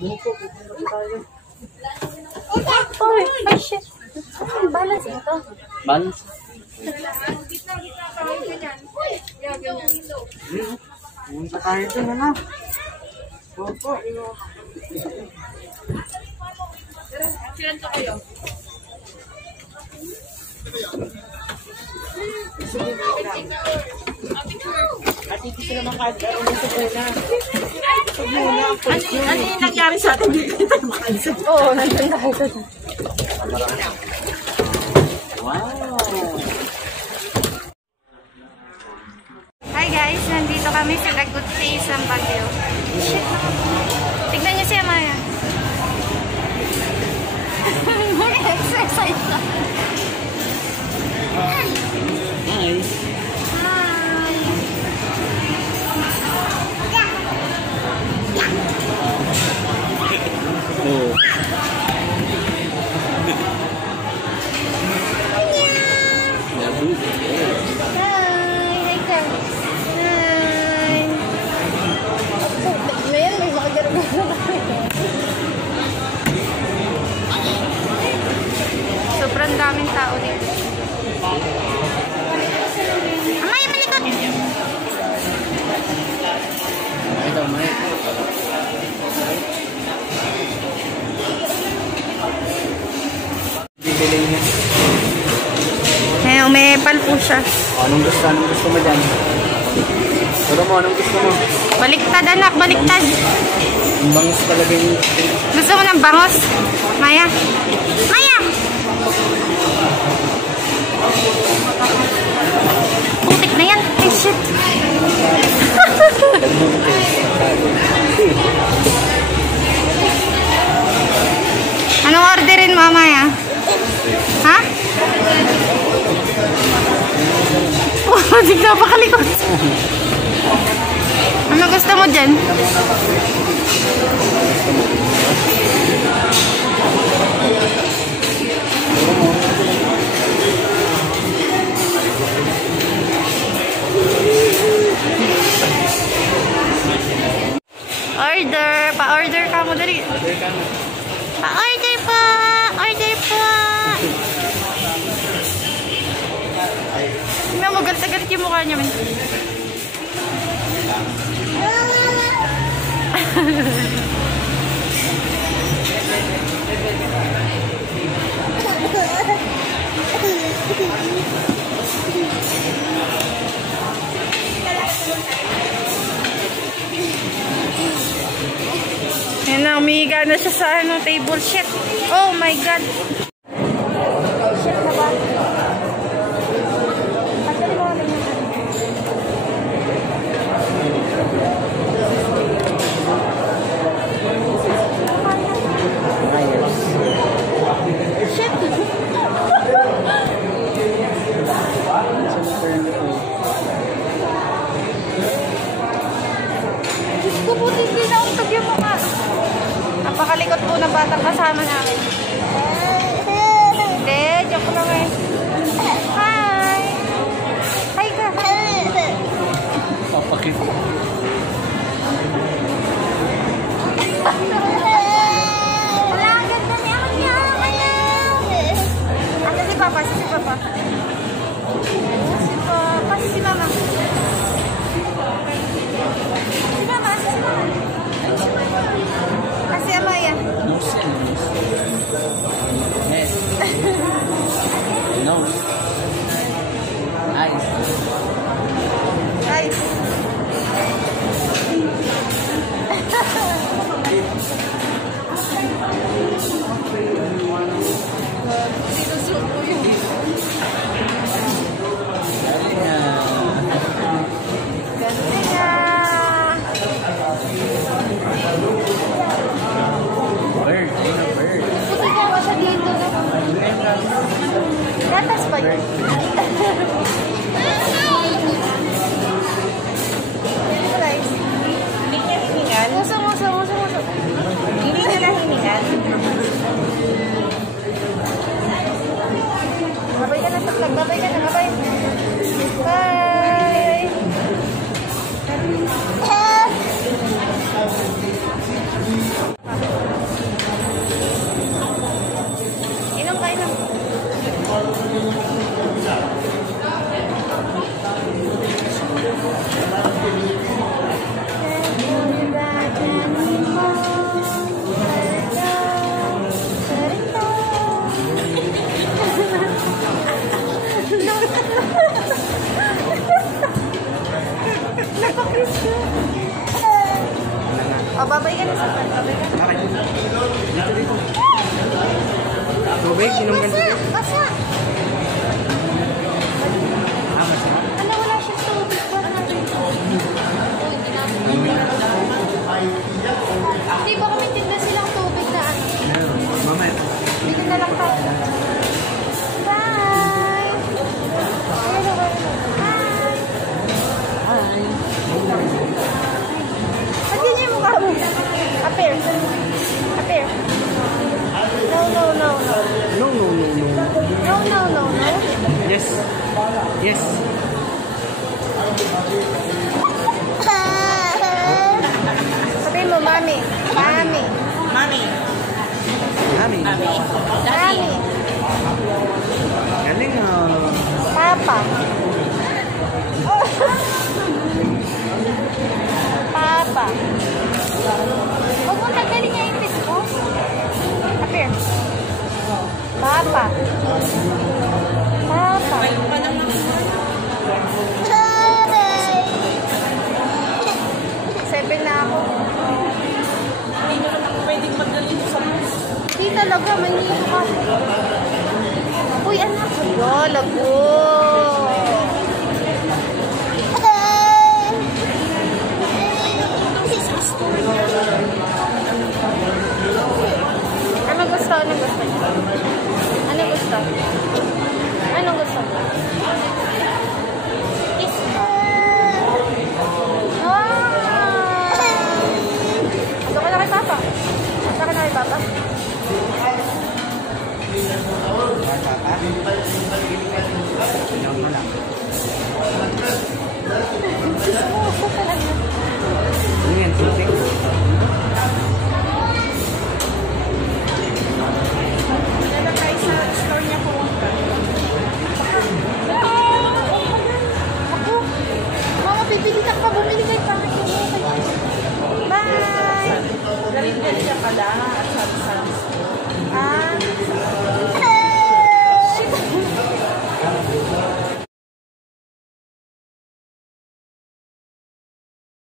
Ay, ay, shit. Balance ito. Balance. Pumunta tayo dun, ano? Opo. Silento kayo. At hindi sila makagkaroon ng sakuna. Ano yung nangyari sa atin? Hindi kita makaisip. Oo, nandun tayo doon. Wow! Hi guys, nandito kami sa Lagut Face ng Baguio. Shit. Tignan niyo si Amaya. Mag-exercise na. Hi! Hi. Oh. Hi, sir. Hi. Ngayon, may mga gano'n-gano'n. Sobrang daming tao dito. Amay, malikot! Ay daw, may. Bibiling niya. Eh, umepal po siya. Anong gusto mo dyan? Pero mo, anong gusto mo? Baliktad, anak, baliktad. Ang bangis talaga yung... Gusto mo ng bangos? Maya? Maya! Putik na yan. Ay, shit. Anong orderin mo, Maya? Ha? Oh, di ka pakalikot. Ano gusto mo dyan? Order! Pa-order ka mo dali. Pa-order pa! Order pa! Hindi mo galit-galit yung mukha niya. Yan na, umihiga na siya sa table. Shit! Oh my God! Shit na ba? Pagdali mo ulit na. Shit! Diyos ko po, hindi na untog yung mga... Napakalikot po ng batang kasama namin. Hindi, joke lang eh. Hi! Hi ka! Papakit. Wala, ang ganda niya. Asa si Papa? Si Papa? Si Papa? Si Mama? Si Mama? Si Mama? Kasi Amaya. Yes. No. Nice. Guys. Bakit? Dito, dito. Tubig? Inom ka ng tubig? Basa! Ah, masarap. Ano, wala siya tubig. Wala na rin. Hindi ba kami tinda silang tubig na ano? Meron. Mamaya. Dito na lang tayo. Bye! Hello, hi! Ba't yun yung mukha mo? Appear. Appear. No, no, no, no. No, no, no, no. No, no, no, no. Yes. Yes. Sabihin mo, mami. Mami. Mami. Mami. Mami. Galing Papa. Papa. Huwag mo tanggalin niya yung face mo. Appear. Papa. Papa. Seven na ako. Hindi na naman pwedeng magdalito sa bus. Hindi talaga, manito ka. Uy, anak. Yo, lago. Ano gusto? Ano gusto? Ano gusto? Ano gusto? Ito ka na kay Papa. Ito ka na kay Papa. Inom mo lang. Ano yan? Tubig? Kaya tayo sa store niya pumunta. Ako. Mama, bibili ka pa. Bumili kayo pa. Bye! Galit-galit siya pala.